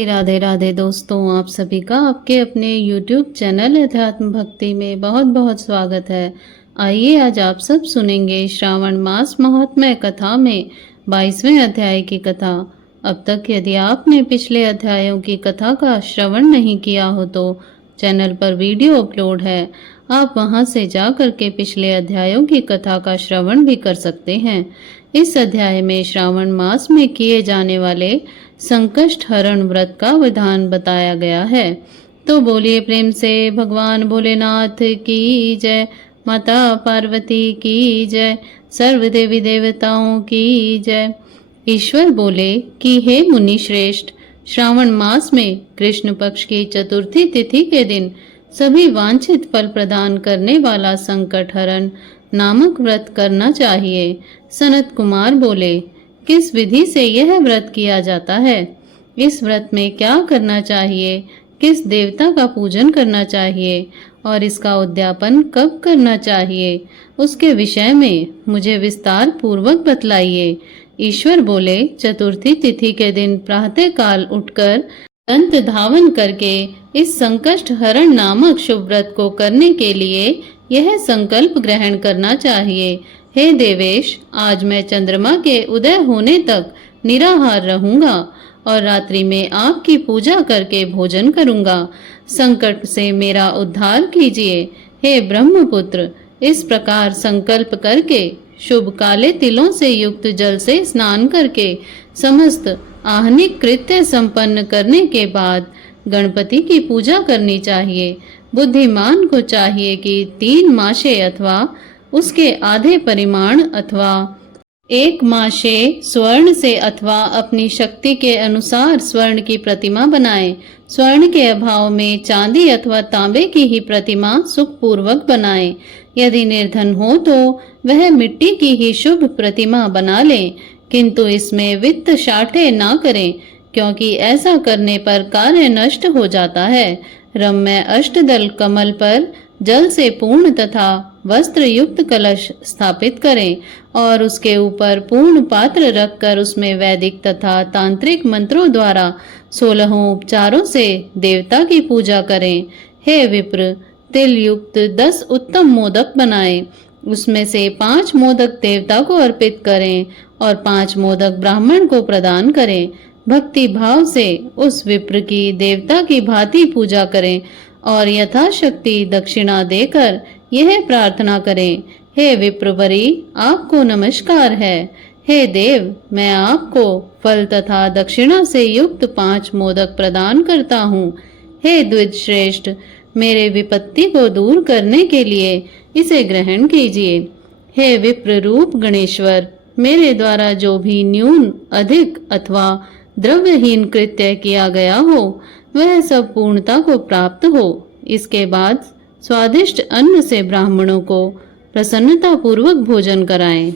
राधे राधे दोस्तों, आप सभी का आपके अपने YouTube चैनल अध्यात्म भक्ति में बहुत बहुत स्वागत है। आइए आज आप सब सुनेंगे श्रावण मास महात्म्य कथा में 22वें अध्याय की कथा। अब तक यदि आपने पिछले अध्यायों की कथा का श्रवण नहीं किया हो तो चैनल पर वीडियो अपलोड है, आप वहां से जा करके पिछले अध्यायों की कथा का श्रवण भी कर सकते हैं। इस अध्याय में श्रावण मास में किए जाने वाले संकष्ट हरण व्रत का विधान बताया गया है। तो बोलिए प्रेम से भगवान भोलेनाथ की जय, माता पार्वती की जय, सर्व देवी देवताओं की जय। ईश्वर बोले कि हे मुनि श्रेष्ठ, श्रावण मास में कृष्ण पक्ष की चतुर्थी तिथि के दिन सभी वांछित फल प्रदान करने वाला संकट हरण नामक व्रत करना चाहिए। सनत कुमार बोले, किस विधि से यह व्रत किया जाता है? इस व्रत में क्या करना चाहिए? किस देवता का पूजन करना चाहिए और इसका उद्यापन कब करना चाहिए? उसके विषय में मुझे विस्तार पूर्वक बतलाइए। ईश्वर बोले, चतुर्थी तिथि के दिन प्रातः काल उठकर दंत धावन करके इस संकष्ट हरण नामक शुभ व्रत को करने के लिए यह संकल्प ग्रहण करना चाहिए। हे देवेश, आज मैं चंद्रमा के उदय होने तक निराहार रहूंगा और रात्रि में आपकी पूजा करके भोजन करूंगा। संकट से मेरा उद्धार कीजिए। हे ब्रह्मपुत्र, इस प्रकार संकल्प करके शुभ काले तिलों से युक्त जल से स्नान करके समस्त आहनिक कृत्य संपन्न करने के बाद गणपति की पूजा करनी चाहिए। बुद्धिमान को चाहिए कि 3 माशे अथवा उसके आधे परिमाण अथवा 1 माशे स्वर्ण से अथवा अपनी शक्ति के अनुसार स्वर्ण की प्रतिमा बनाए। स्वर्ण के अभाव में चांदी अथवा तांबे की ही प्रतिमा सुखपूर्वक बनाए। यदि निर्धन हो तो वह मिट्टी की ही शुभ प्रतिमा बना ले, किंतु इसमें वित्त शाठे ना करें, क्योंकि ऐसा करने पर कार्य नष्ट हो जाता है। रम्य अष्टदल कमल पर जल से पूर्ण तथा वस्त्र युक्त कलश स्थापित करें और उसके ऊपर पूर्ण पात्र रखकर उसमें वैदिक तथा तांत्रिक मंत्रों द्वारा 16 उपचारों से देवता की पूजा करें। हे विप्र, तिल युक्त 10 उत्तम मोदक बनाएं। उसमें से 5 मोदक देवता को अर्पित करें और 5 मोदक ब्राह्मण को प्रदान करें। भक्ति भाव से उस विप्र की देवता की भांति पूजा करें और यथाशक्ति दक्षिणा देकर यह प्रार्थना करें, हे विप्रवरी, आपको नमस्कार है। हे देव, मैं आपको फल तथा दक्षिणा से युक्त 5 मोदक प्रदान करता हूँ। हे द्विज श्रेष्ठ, मेरे विपत्ति को दूर करने के लिए इसे ग्रहण कीजिए। हे विप्र रूप गणेश्वर, मेरे द्वारा जो भी न्यून अधिक अथवा द्रव्यहीन कृत्य किया गया हो वह सब पूर्णता को प्राप्त हो। इसके बाद स्वादिष्ट अन्न से ब्राह्मणों को प्रसन्नता पूर्वक भोजन कराएं।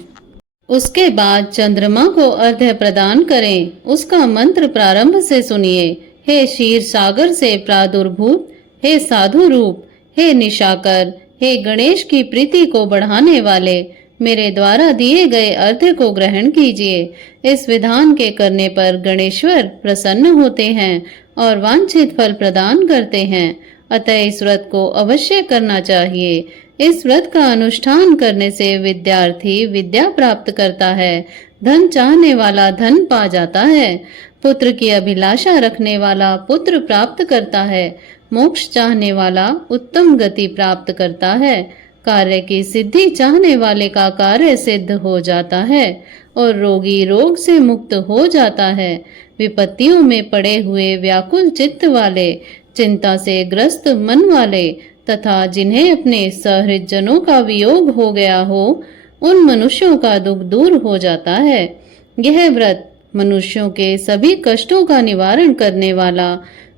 उसके बाद चंद्रमा को अर्घ्य प्रदान करें। उसका मंत्र प्रारंभ से सुनिए। हे क्षीर सागर से प्रादुर्भूत, हे साधु रूप, हे निशाकर, हे गणेश की प्रीति को बढ़ाने वाले, मेरे द्वारा दिए गए अर्घ्य को ग्रहण कीजिए। इस विधान के करने पर गणेश्वर प्रसन्न होते हैं और वांछित फल प्रदान करते हैं। अतः इस व्रत को अवश्य करना चाहिए। इस व्रत का अनुष्ठान करने से विद्यार्थी विद्या प्राप्त करता है, धन चाहने वाला धन पा जाता है, पुत्र की अभिलाषा रखने वाला पुत्र प्राप्त करता है, मोक्ष चाहने वाला उत्तम गति प्राप्त करता है, कार्य की सिद्धि चाहने वाले का कार्य सिद्ध हो जाता है और रोगी रोग से मुक्त हो जाता है। विपत्तियों में पड़े हुए व्याकुल चित्त वाले, चिंता से ग्रस्त मन वाले तथा जिन्हें अपने सहृद जनों का वियोग हो गया हो, उन मनुष्यों का दुख दूर हो जाता है। यह व्रत मनुष्यों के सभी कष्टों का निवारण करने वाला,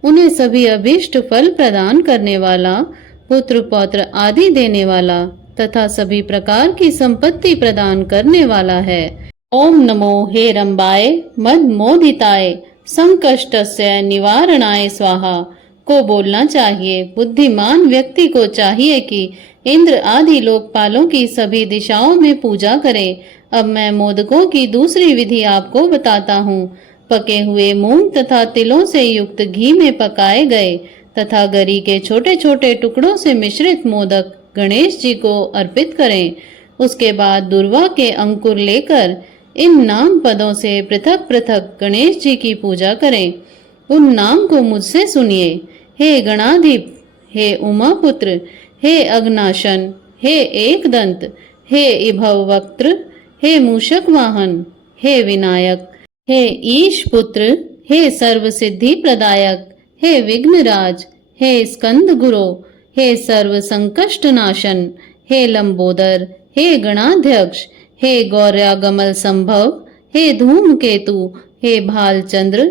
उन्हें सभी अभीष्ट फल प्रदान करने वाला, पुत्र पौत्र आदि देने वाला तथा सभी प्रकार की संपत्ति प्रदान करने वाला है। ओम नमो हे रंबाय मद मोदिताय संकष्टस्य निवारणाय स्वाहा को बोलना चाहिए। बुद्धिमान व्यक्ति को चाहिए कि इंद्र आदि लोकपालों की सभी दिशाओं में पूजा करे। अब मैं मोदकों की दूसरी विधि आपको बताता हूँ। पके हुए मूंग तथा तिलों से युक्त घी में पकाए गए तथा गरी के छोटे छोटे टुकड़ों से मिश्रित मोदक गणेश जी को अर्पित करें। उसके बाद दुर्वा के अंकुर लेकर इन नाम पदों से पृथक पृथक गणेश जी की पूजा करें। उन नाम को मुझसे सुनिए। हे गणाधिप, हे उमापुत्र, हे अग्नाशन, हे एकदंत, हे इभव वक्त्र, हे मूषक वाहन, हे विनायक, हे ईश पुत्र, हे सर्व सिद्धि प्रदायक, हे विघ्नराज, हे स्कंद गुरो, हे सर्व संकष्ट नाशन, हे लंबोदर, हे गणाध्यक्ष, हे गौर्यागमल संभव, हे धूमकेतु, हे भालचंद्र,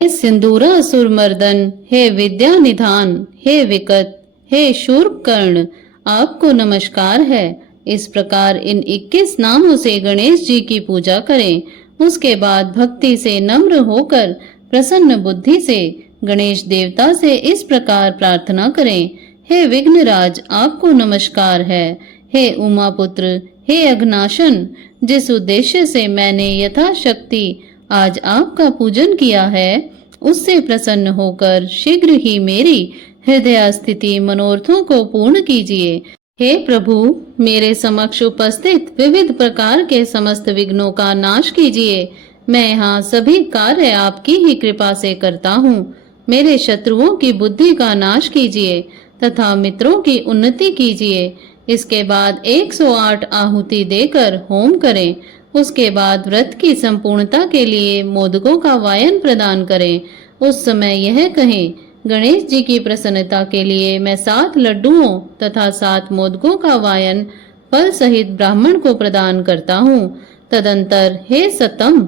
हे सिंदूरासुर मर्दन, हे विद्या निधान, हे विकट, हे शूर्पकर्ण, आपको नमस्कार है। इस प्रकार इन 21 नामों से गणेश जी की पूजा करें। उसके बाद भक्ति से नम्र होकर प्रसन्न बुद्धि से गणेश देवता से इस प्रकार प्रार्थना करें। हे विघ्नराज, आपको नमस्कार है। हे उमापुत्र, हे अघनाशन, जिस उद्देश्य से मैंने यथाशक्ति आज आपका पूजन किया है, उससे प्रसन्न होकर शीघ्र ही मेरी हृदय स्थिति मनोरथों को पूर्ण कीजिए। हे प्रभु, मेरे समक्ष उपस्थित विविध प्रकार के समस्त विघ्नों का नाश कीजिए। मैं यहाँ सभी कार्य आपकी ही कृपा से करता हूँ। मेरे शत्रुओं की बुद्धि का नाश कीजिए तथा मित्रों की उन्नति कीजिए। इसके बाद 108 आहुति देकर होम करें। उसके बाद व्रत की संपूर्णता के लिए मोदकों का वायन प्रदान करें। उस समय यह कहें, गणेश जी की प्रसन्नता के लिए मैं 7 लड्डुओं तथा 7 मोदकों का वायन फल सहित ब्राह्मण को प्रदान करता हूँ। तदंतर हे सतम,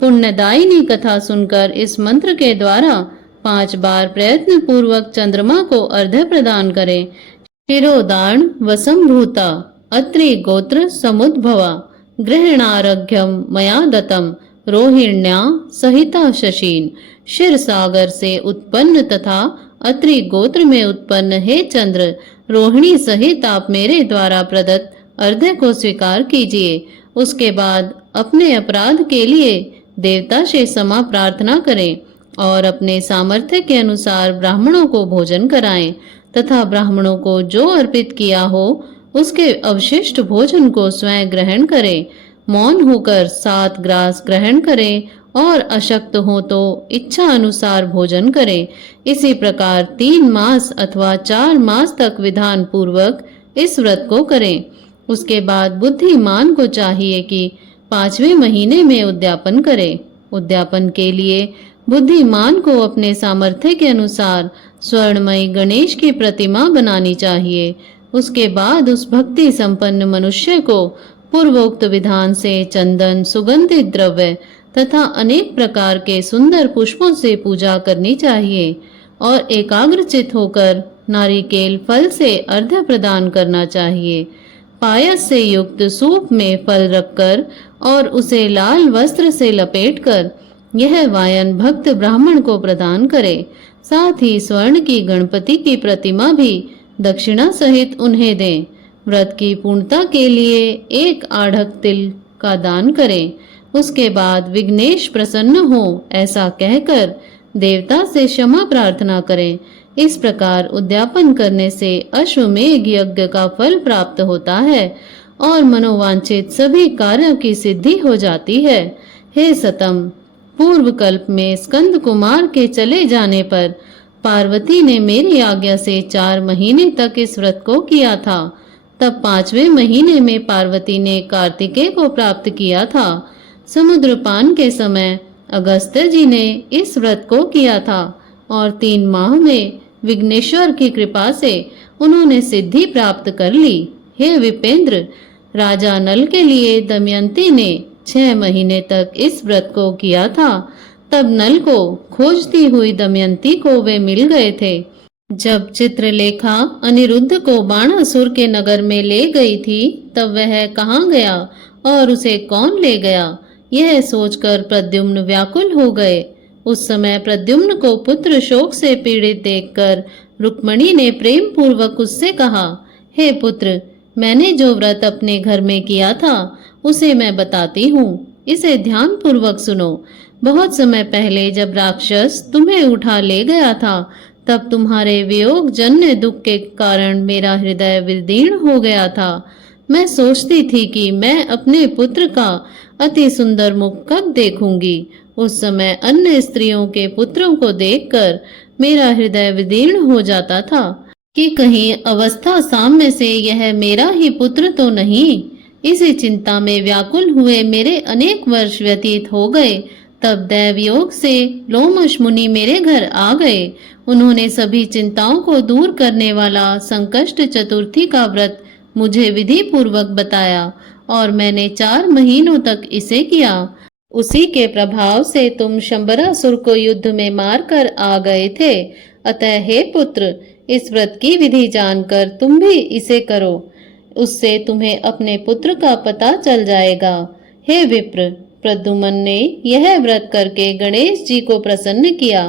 पुण्यदायिनी कथा सुनकर इस मंत्र के द्वारा 5 बार प्रयत्न पूर्वक चंद्रमा को अर्घ्य प्रदान करें। शिरोदान वसंभूता अत्रि गोत्र समुद्भवा ग्रहणारघ्यम मया दत्तम रोहिण्या सहिता शशीन। क्षीर सागर से उत्पन्न तथा अत्रि गोत्र में उत्पन्न हे चंद्र, रोहिणी सहित आप मेरे द्वारा प्रदत्त अर्घ्य को स्वीकार कीजिए। उसके बाद अपने अपराध के लिए देवता से क्षमा प्रार्थना करें और अपने सामर्थ्य के अनुसार ब्राह्मणों को भोजन कराएं तथा ब्राह्मणों को जो अर्पित किया हो उसके अवशिष्ट भोजन को स्वयं ग्रहण करें। मौन होकर 7 ग्रास ग्रहण करें और अशक्त हो तो इच्छा अनुसार भोजन करें। इसी प्रकार 3 मास अथवा 4 मास तक विधान पूर्वक इस व्रत को करें। उसके बाद बुद्धिमान को चाहिए कि 5वें महीने में उद्यापन करे। उद्यापन के लिए बुद्धिमान को अपने सामर्थ्य के अनुसार स्वर्णमयी गणेश की प्रतिमा बनानी चाहिए। उसके बाद उस भक्ति संपन्न मनुष्य को पूर्वोक्त विधान से चंदन, सुगंधित द्रव्य तथा अनेक प्रकार के सुंदर पुष्पों से पूजा करनी चाहिए और एकाग्रचित होकर नारिकेल फल से अर्घ्य प्रदान करना चाहिए। पायस से युक्त सूप में फल रखकर और उसे लाल वस्त्र से लपेटकर यह वायन भक्त ब्राह्मण को प्रदान करे। साथ ही स्वर्ण की गणपति की प्रतिमा भी दक्षिणा सहित उन्हें दें। व्रत की पूर्णता के लिए 1 आढ़क तिल का दान करें। उसके बाद विघ्नेश प्रसन्न हो ऐसा कहकर देवता से क्षमा प्रार्थना करें। इस प्रकार उद्यापन करने से अश्वमेघ यज्ञ का फल प्राप्त होता है और मनोवांछित सभी कार्यों की सिद्धि हो जाती है। हे सतम, पूर्व कल्प में स्कंद कुमार के चले जाने पर पार्वती ने मेरी आज्ञा से 4 महीने तक इस व्रत को किया था। तब 5वें महीने में पार्वती ने कार्तिकेय को प्राप्त किया था। समुद्र पान के समय अगस्त्य जी ने इस व्रत को किया था और 3 माह में विघ्नेश्वर की कृपा से उन्होंने सिद्धि प्राप्त कर ली। हे विपेंद्र, राजा नल के लिए दमयंती ने 6 महीने तक इस व्रत को किया था। तब नल को खोजती हुई दमयंती को वे मिल गए थे। जब चित्रलेखा अनिरुद्ध को बाणासुर के नगर में ले गई थी तब वह कहाँ गया और उसे कौन ले गया, यह सोचकर प्रद्युम्न व्याकुल हो गए। उस समय प्रद्युम्न को पुत्र शोक से पीड़ित देखकर रुक्मणी ने प्रेम पूर्वक उससे कहा, हे पुत्र, मैंने जो व्रत अपने घर में किया था उसे मैं बताती हूँ, इसे ध्यान पूर्वक सुनो। बहुत समय पहले जब राक्षस तुम्हें उठा ले गया था, तब तुम्हारे वियोग जन्य दुख के कारण मेरा हृदय विदीर्ण हो गया था। मैं सोचती थी कि मैं अपने पुत्र का अति सुंदर मुख कब देखूंगी। उस समय अन्य स्त्रियों के पुत्रों को देखकर मेरा हृदय विदीर्ण हो जाता था कि कहीं अवस्था साम्य से यह मेरा ही पुत्र तो नहीं। इसी चिंता में व्याकुल हुए मेरे अनेक वर्ष व्यतीत हो गए। तब दैवयोग से लोमश मुनि मेरे घर आ गए। उन्होंने सभी चिंताओं को दूर करने वाला संकष्ट चतुर्थी का व्रत मुझे विधि पूर्वक बताया और मैंने 4 महीनों तक इसे किया। उसी के प्रभाव से तुम शंबरासुर को युद्ध में मारकर आ गए थे। अतः हे पुत्र, इस व्रत की विधि जानकर तुम भी इसे करो। उससे तुम्हें अपने पुत्र का पता चल जाएगा। हे विप्र, प्रद्युम्न ने यह व्रत करके गणेश जी को प्रसन्न किया।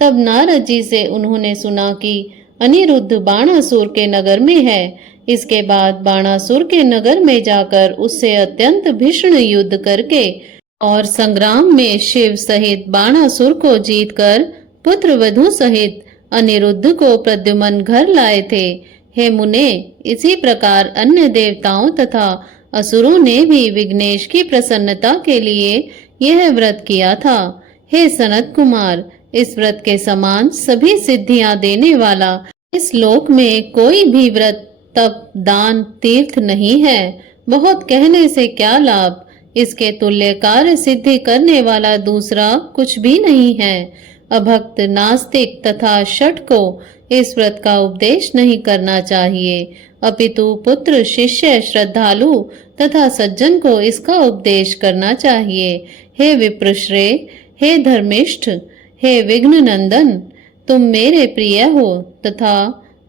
तब नारद जी से उन्होंने सुना कि अनिरुद्ध बाणासुर के नगर में है। इसके बाद बाणासुर के नगर में जाकर उससे अत्यंत भीषण युद्ध करके और संग्राम में शिव सहित बाणासुर को जीतकर पुत्र वधु सहित अनिरुद्ध को प्रद्युम्न घर लाए थे। हे मुने, इसी प्रकार अन्य देवताओं तथा असुरों ने भी विघ्नेश की प्रसन्नता के लिए यह व्रत किया था। हे सनत कुमार, इस व्रत के समान सभी सिद्धियां देने वाला इस लोक में कोई भी व्रत, तप, दान, तीर्थ नहीं है। बहुत कहने से क्या लाभ, इसके तुल्य कार्य सिद्धि करने वाला दूसरा कुछ भी नहीं है। अभक्त, नास्तिक तथा शठ को इस व्रत का उपदेश नहीं करना चाहिए, अपितु पुत्र, शिष्य, श्रद्धालु तथा सज्जन को इसका उपदेश करना चाहिए। हे विप्रश्रेय, हे धर्मिष्ठ, हे विघ्न नंदन, तुम मेरे प्रिय हो तथा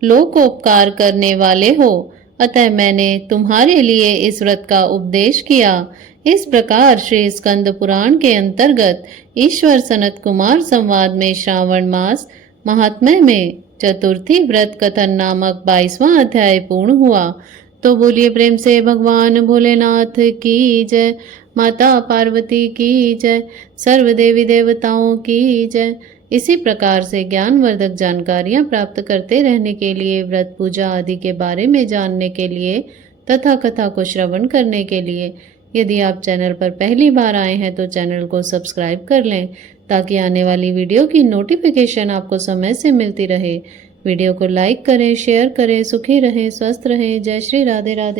लोकोपकार करने वाले हो, अतः मैंने तुम्हारे लिए इस व्रत का उपदेश किया। इस प्रकार श्री स्कंद पुराण के अंतर्गत ईश्वर सनत कुमार संवाद में श्रावण मास महात्म्य में चतुर्थी व्रत कथन नामक 22वां अध्याय पूर्ण हुआ। तो बोलिए प्रेम से भगवान भोलेनाथ की जय, माता पार्वती की जय, सर्व देवी देवताओं की जय। इसी प्रकार से ज्ञानवर्धक जानकारियां प्राप्त करते रहने के लिए, व्रत पूजा आदि के बारे में जानने के लिए तथा कथा को श्रवण करने के लिए यदि आप चैनल पर पहली बार आए हैं तो चैनल को सब्सक्राइब कर लें, ताकि आने वाली वीडियो की नोटिफिकेशन आपको समय से मिलती रहे। वीडियो को लाइक करें, शेयर करें। सुखी रहें, स्वस्थ रहें। जय श्री राधे राधे।